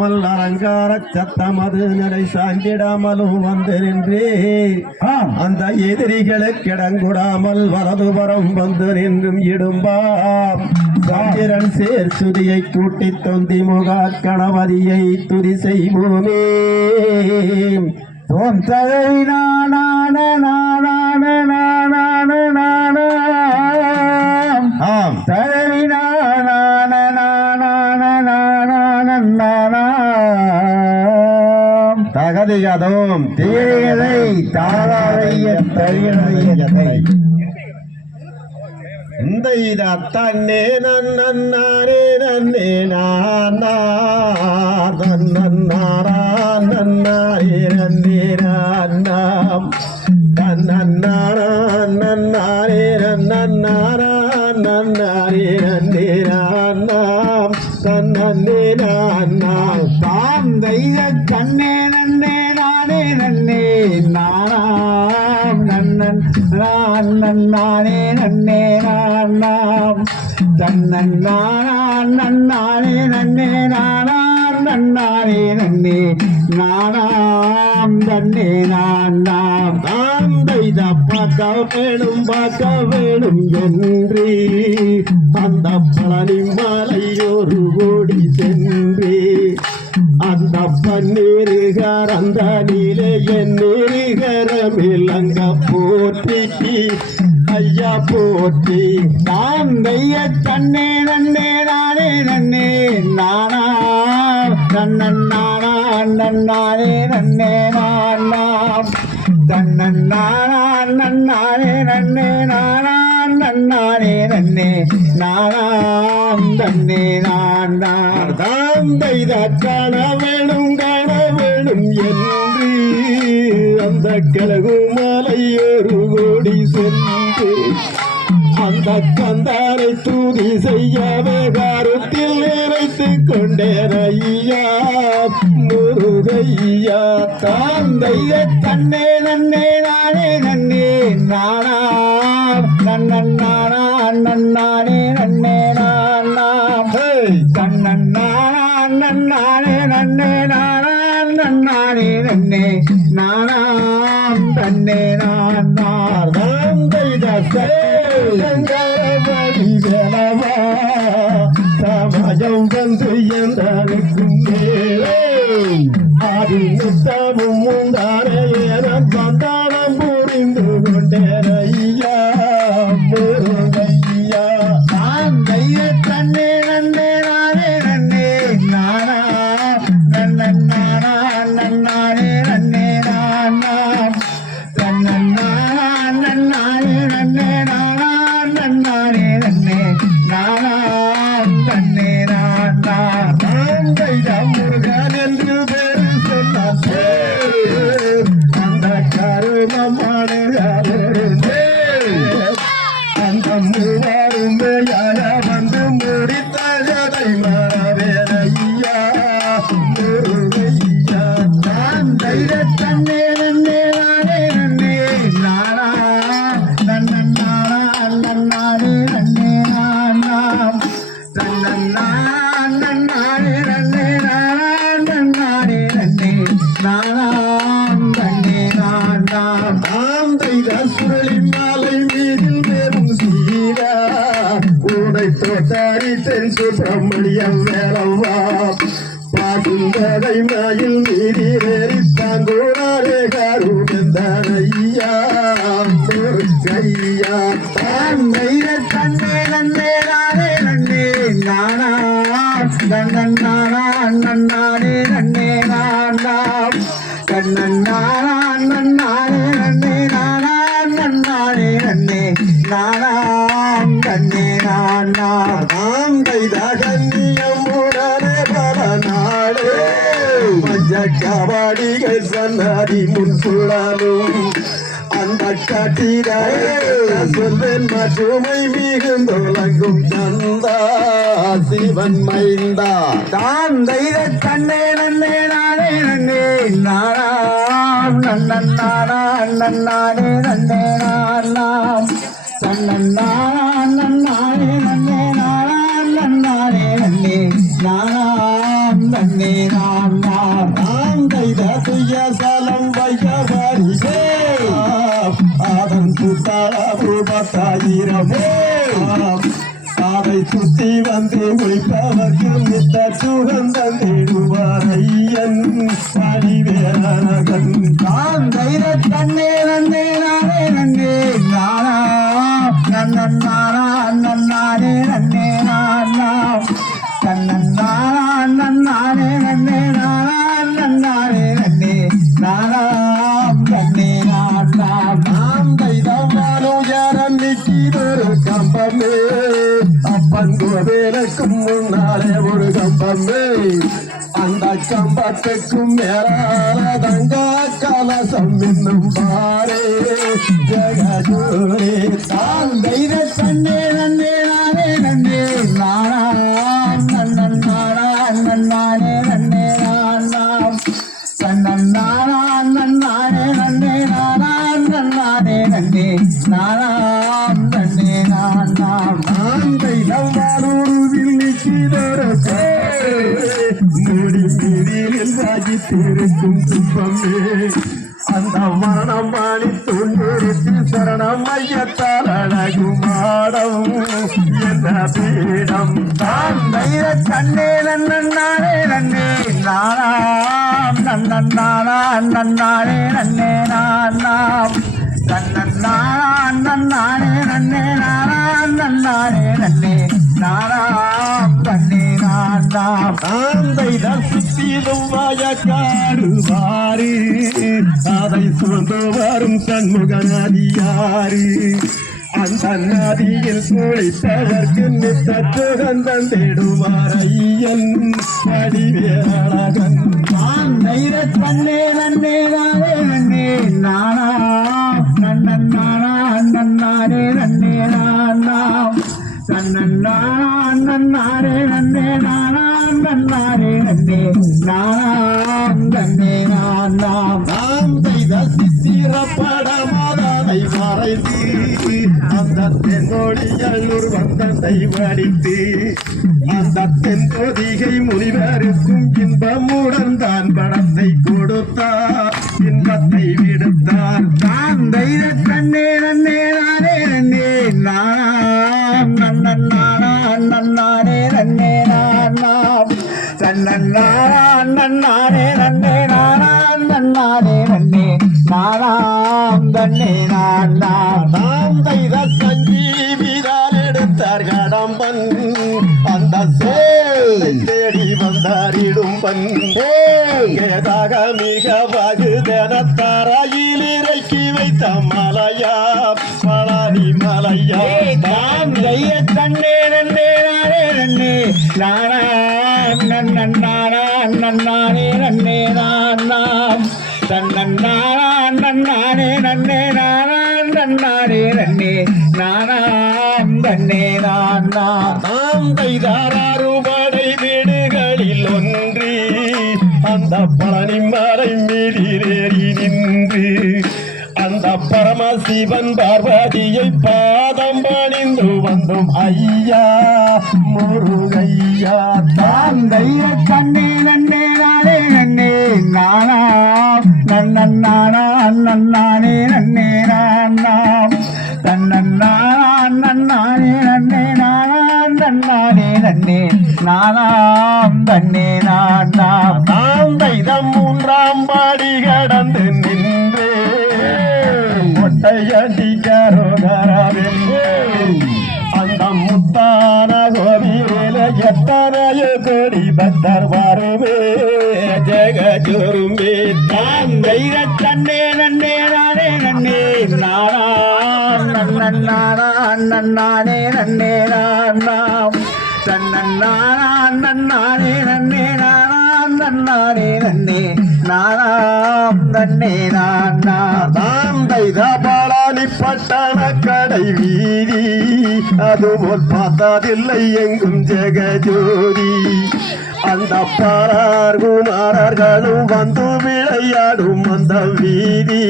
சாய்ந்திடாமல் அலங்கார சத்தமது நிலை சாய்ந்திடாமலும் வந்து நின்றே அந்த எதிரிகளுக்கு இடங்கூடாமல் வலதுபுறம் வந்து நின்றும் இடும்பாம். சந்திரன் சேர் சுதியை கூட்டி தொந்தி முக கணபதியை துதி செய்வோமே. தழை நானான நானான நானான நானாம் ஆம். நானாம் தகதிகதோம் தீயதை தாராதைய தழியதை இந்த தன்னே நன்னாரே நன்னே நானா தன்னாரா நன்னாரே நன்னே நானாம். தன்னாரா நன்னாரே நன்னாரா நன்னாரே நன்னே நானாம். தன்னே நானாம். தாம் தெய்வ கண்ணே நான் நன்னானே நன்னே நானாம். தன்னன்னானான் நன்னானே நன்னே நானார் நன்னானே நன்னே நானாம். தன்னே நான் நாம் தைத பார்க்க வேணும் பார்க்க வேணும் என்று. அந்த பழனி மலை ஒரு கோடி சென்று. அந்த பன்னீருகார் அந்த நிலை என் நீருகரமில்லங்க போற்றி. ஐயா போற்றி நான் தெய்ய தன்னே நன்னே நானே நன்னே நானா தன்னன் நானா நன்னானே நன்னே நானாம் தன்னன் நானா நன்னானே நன்னே நானா நன்னானே நன்னே நானாம் தன்னே நான். நான் தாம் தைத காண வேணும் காண அந்த கலகு மலை ஒரு கோடி சென்று. அந்த கந்தாரை தூதி செய்ய வேகாரத்தில் நிறைத்து கொண்டேன் ஐயா முருகையா. தாந்தைய தன்னே நன்னே நானே நன்னே நானா. நன்னன் நானா நன்னானே நன்னே நான். தன்னே நானாம் தன்னே நான் நான் தாம் சமயம் வந்து எந்த மேலே. அது நான் நான் தாம் தைத மாலை மீதில் வெறும் சீரா கூடை தோட்டாரி தென் சுப்பிரமணியம் வேலவா பாசுந்தடை மாயில் மீறி வேறி தாங்கோடாரே காருமெந்தனையா முருகையா தாந்தைய கண்ணே நன்னே நன்னே நானா. நன்னன் நானா நன்னானே நன்னே கண்ணன் நானா நானாம் கண்ணே நானா தாம் தைத கண்ணியம் உடனே பல நாளே. மஞ்ச கபாடிகள் சன்னதி முன் சுழலும். அந்த கட்டிடாயே சொல்வேன் மற்றுமை மிகுந்தொலங்கும் சந்தா சிவன் மைந்தா. தான் தெய்வ கண்ணே நன்னே நானே நன்னே நானா நன்னானே நானா நன்னானே நன்னே நானாம். சாதை சுத்தி வந்து உழைப்பவர்க்கு மித்த சுகந்தம் தேடுவார் ஐயன் பாடி வேறகன் நான் தைர தன்னே நன்னே நானே நன்னே. நானா நன்னன் நானா அண்ணன் நானே நன்னே. நானா தன்னன் நானா அண்ணன் நானே நன்னே நானா அண்ணன் நானே நன்னே. நானா நன்னே நானா நாம் தைதமானுயரம் நிற்கிறொரு கம்பமே. அப்பன் கோவேலுக்கும் முன்னாலே ஒரு கம்பமே அந்த கம்பத்துக்கும் மேலான தங்க கலசம் இன்னும் பாரே. ஜெகஜோரே தான் தைர தன்னே நன்னே நன்னே வாஜித்திருக்கும் துன்பமே அந்த மரணம் வாணி தொண்ணூறுத்தி சரணம் ஐயத்தால் அழகு மாடம் என்ன பீடம் தான் வைர கண்ணே நன்னாரே நன்னே நானாம் நன்னன் நன்னாரே நன்னே நானாம் தன்னன் நன்னாரே நன்னே நானா நன்னாரே நன்னே நானாம் தண்ணே நானாம் ஆந்தை சுத்திலும் வாயக்காடு வாரு. அதை சுமந்து வரும் சண்முக அந்த நதியில் குளித்தவர்க்கு நித்த சுகந்தந்திடுவார் அடிவேரழகன் நான் தைர தன்னே நன்னே நானே நானா. நானாம் தன்னே நானாம் நாம். செய்த சித்திரப்படமாதனை மறைத்து அந்த தென்மொழியல்லூர் வந்தத்தை வடித்து அந்த தென்பொதிகை முனிவருக்கும் இன்பமுடன் தான் படத்தை கொடுத்தார் இன்பத்தை விடுத்தார். நான் தைர தன்னே நன்னே நானே நன்னே நானாம் நன்னன் நானா அண்ணன் நானே நன்னே தன்னன் நானா அண்ணன் நானே நன்னே நானா அண்ணன் நானே நன்னே நானாம் தன்னே நானாம் நாம் செய்த சஞ்சீவிதான் எடுத்தார் கடம்பன். அந்த சேலை தேடி வந்தார் இடும்பன். ஏதாக மிக வகுதனத்தாராயில் இறக்கி வைத்த மலையா பழனி மலையா. நான் தைர தன்னே நன்னே நானே நன்னே நானாம் நன்னானே நன்னே நானாம் தன்னன் நன்னானே நன்னே நானா அண்ணன் நன்னே நானாம் தன்னே நான் நாம் கைதாராறு படை வீடுகளில் ஒன்றி அந்த பழனி மலை மீதிலேறி நின்று அந்த பரமசிவன் பார்வதியை பாதம் பணிந்து வந்தோம். ஐயா முருகையா நான் தைர தன்னே நன்னே நானே நன்னே நானாம் நன்னன் நானா அண்ணன் நானே நன்னே நானாம் தன்னன் நானா நன்னே நானா நன்னானே நன்னே நானாம் தன்னே நானாம் நாம் தைதம் மூன்றாம் பாடி கடந்து அந்த முத்தான கோவில எத்தனைய கோடி பக்தர் வருவே ஜெகஜோருமே தான் தைர தன்னே நன்னே நானே நன்னே நானாம் நன்னன் நானா அண்ணன் நானே நன்னே நான் தன்னன் நானா அண்ணன் நன்னே நான் நானே நன்னே நானாம் தன்னே நான் நாம் தைத பழனி பட்டண கடை வீதி அதுபோல் பார்த்ததில்லை எங்கும் ஜெகஜோதி. அந்த பாரார் குமாரர்களும் வந்து விளையாடும் அந்த வீதி.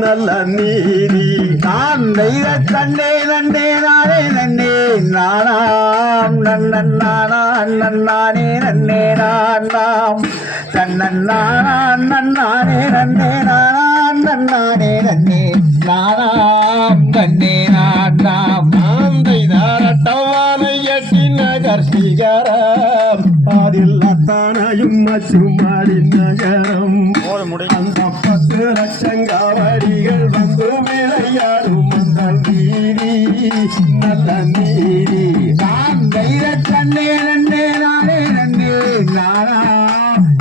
நல்ல நீதி. நான் தெய்வ தண்டே நன்னே நானே நன்னே நானாம் நன்னன் நானா அண்ணன் நானே நன்னே நானாம் தன்னன் நானா அண்ணன் நன்னே நானா நன்னானே நன்னே நானாம் நன்னே நாம் நான் தெய்தாரட்டவானை எட்டி நகர் சிகரா அத்தானையும் மச்சுமாடி நகரம். அந்த பத்து லட்சம் காவடிகள் வந்து விளையாடும் அந்த நீதி நல்ல நீதி. நான் தைர தன்னே நன்னே நானே நன்னே நானா.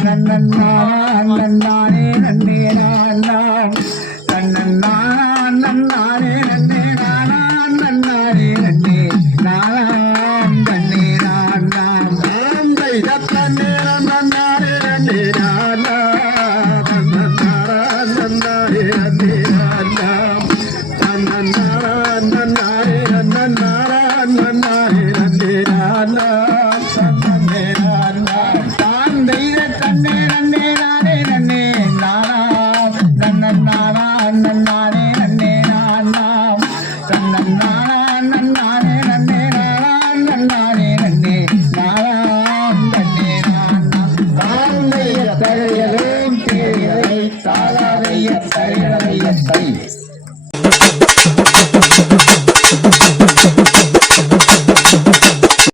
நன்னன் நான் நன்னானே நன்னே நான். தன்னன் நான் நன்னானே நன்னே நானா. நன்னானே நன்னே நானாம் நன்னே நான். நாம் ஆந்தை